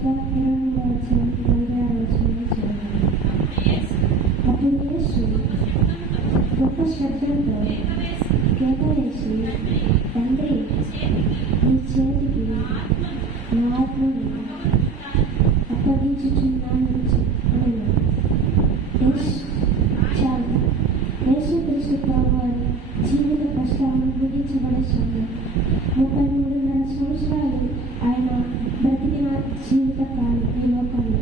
సువార్త 23:46 అప్పుడు యేసు గొప్ప శబ్దంతో కేకవేసి, తండ్రి, నీ చేతికి నా ఆత్మను అప్పగించుచున్నాను అన్నాడు. యేసుక్రీస్తు ప్రభువారి జీవిత కష్టాలను ముగించబడే సమయం 33.5 సంవత్సరాలు ఆయన బ్రతికిన జీవిత కాలం ఈ లోకంలో.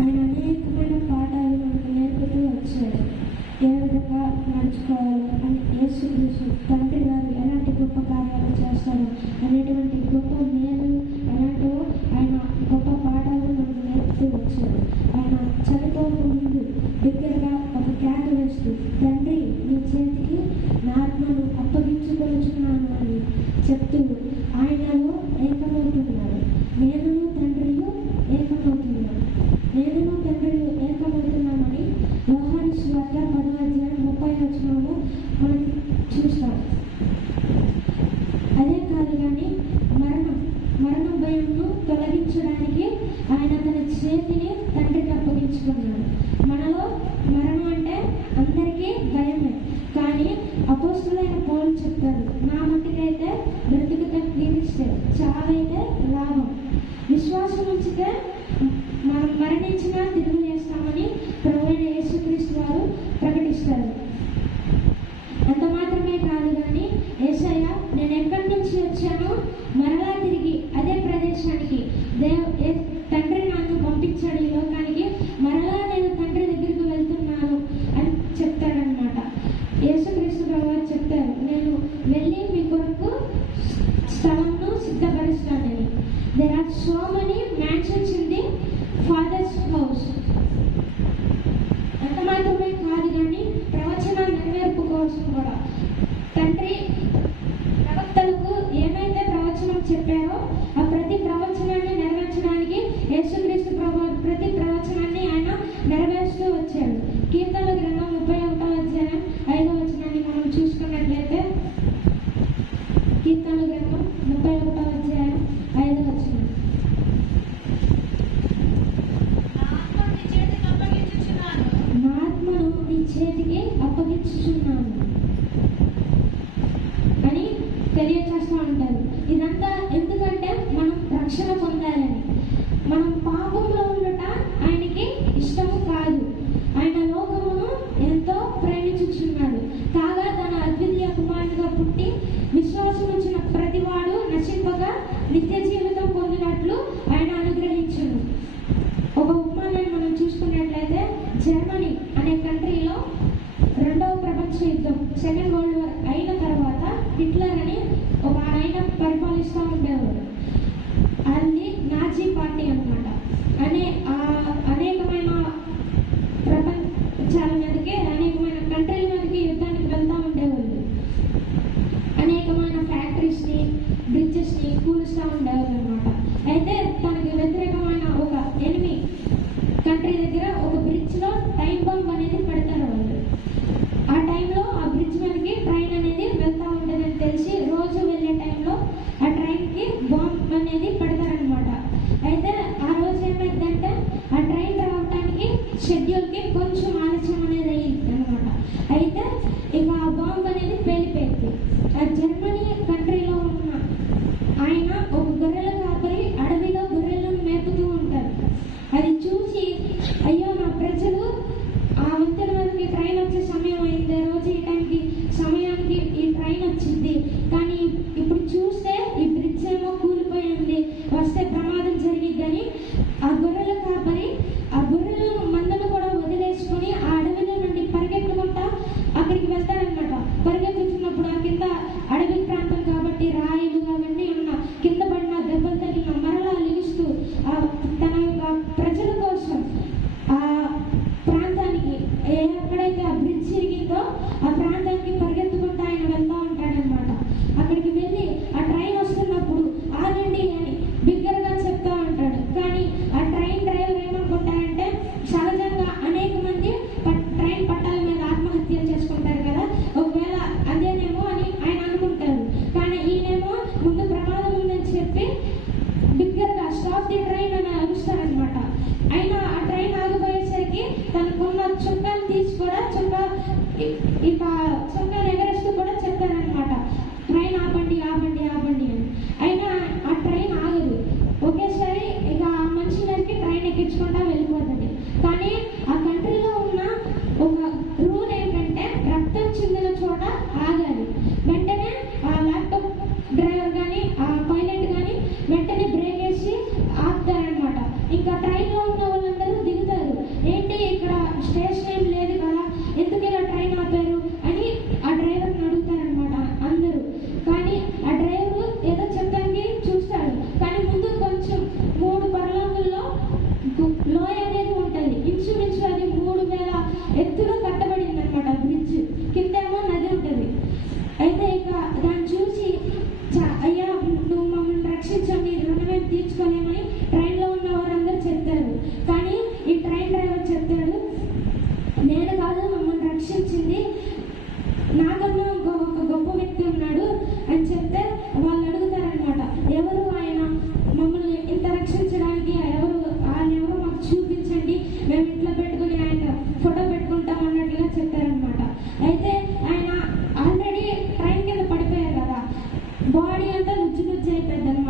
ఆయన అనేకమైన పాఠాలు మనకు నేర్పుతూ వచ్చారు. ఏ విధంగా నడుచుకోవాలో అని యేసుక్రీస్తు తండ్రి గారు ఎలాంటి గొప్ప కార్యాలు చేస్తారో అనేటువంటి గొప్ప మేలు ఎలాంటివో ఆయన గొప్ప పాఠాలు మనకు నేర్పుతూ వచ్చారు. ఆయన చనిపోక ముందు దగ్గరగా ఒక కేక వేస్తూ, తండ్రి, నీ చేతికి నా ఆత్మను అప్పగించుకొనుచున్నాను అని చెప్తూ ఆయనలో ఏకమవుతున్నారు. నేనును తండ్రియు ఏకమవుతున్నాను, నేనును తండ్రియు ఏకమవుతున్నామని యోహాను సువార్త 10:30 మనం చూస్తాం. అదే కాదు కానీ మరణ భయంను తొలగించడానికి ఆయన తన చేతిని తండ్రికి అప్పగించుకున్నాడు. మనలో మరణం అంటే అందరికీ భయమే, కానీ అపోస్తులైన పౌలు చెప్తారు, నా మట్టుకైతే బ్రతుకుతే క్రీస్తే, చావైతే లాభం. విశ్వాసం ఉంచితే మనం మరణించినా తిరుగు చేస్తామని ప్రభువైన యేసుక్రీస్తు వారు ప్రకటిస్తారు. అంత మాత్రమే కాదు కానీ యేసయ్య, నేను ఎక్కడి నుంచి వచ్చానో మరలా తిరిగి అదే ప్రదేశానికి తండ్రి నన్ను పంపించాడు ఈ లోకానికి, మరలా నేను తండ్రి దగ్గరికి వెళ్తున్నాను అని చెప్తాడనమాట. యేసుక్రీస్తు ప్రభువారు చెప్తారు, నేను వెళ్ళి మీ కొరకు స్థలంను సిద్ధపరుస్తానని. There are so many mansions in the father's house. అంత మాత్రమే కాదు కానీ ప్రవచన నెరవేర్పు కోసం కూడా తండ్రి ప్రవక్తలకు ఏమైతే ప్రవచనం చెప్పారో ఆ ప్రతి ప్రవచనాన్ని నెరవేర్చడానికి యేసుక్రీస్తు ప్రభువారు ప్రతి ప్రవచనాన్ని ఆయన నెరవేరుస్తూ వచ్చాడు. కీర్తనల గ్రంథం 31:5 మనం చూసుకున్నట్లయితే, కీర్తనల గ్రంథం 31:5 నా ఆత్మను నీ చేతికి అప్పగించుచున్నాను అని తెలియచేస్తూ ఉంటారు. ఇదంతా ఎందుకంటే మనం రక్షణ పొందాలని. మనం పాపంలో ఉండట ఆయనకి ఇష్టము కాదు. ఆయన లోకమును ఎంతో ప్రేమించుచున్నాడు. కాగా తన అద్వితీయ కుమారునిగా పుట్టి విశ్వాసం ఉంచిన ప్రతివాడు నశింపగా నిత్య జీవితం పొందినట్లు ఆయన అనుగ్రహించును. ఒక ఉపమానాన్ని మనం చూసుకున్నట్లయితే, జర్మనీ అనే కంట్రీలో 2వ ప్రపంచ యుద్ధం, సెకండ్ వరల్డ్ వార్ అయిన తర్వాత హిట్లర్ అని ఒక ఆయన పరిపాలిస్తూ ఉండేవాడు. అది నాజీ పార్టీ అన్నమాట. అనేకమైన ప్రపంచాల మీదకి, అనేకమైన కంట్రీల మీదకి యుద్ధానికి వెళ్తూ ఉండేవాళ్ళు. అనేకమైన ఫ్యాక్టరీస్ని, బ్రిడ్జెస్ని కూలుస్తూ ఉండేవాళ్ళు అనమాట. అయితే తనకి వ్యతిరేకమైన ఒక ఎనిమి కంట్రీ దగ్గర ఒక బ్రిడ్జ్లో టైం బాంబ్ అనేది పెడతారు వాళ్ళు. ఆ టైంలో ఆ బ్రిడ్జ్ మీదకి ట్రైన్ అనేది వెళ్తూ ఉంటుందని తెలిసి రోజు వెళ్ళే టైంలో ఆ ట్రైన్కి బాంబ్ అనేది పెడతారనమాట. అయితే ఆ రోజు ఏమైందంటే ఆ ట్రైన్ రావడానికి షెడ్యూల్కి కొంచెం ఆలస్యం అనేది అయ్యింది అనమాట. అయితే ఇక ఆ బాంబ్ అనేది పేలిపోయింది. ఆ జర్మనీ కంట్రీలో ఉన్న ఆయన ఒక గొర్రెల కాపరి పెద్దమ్మ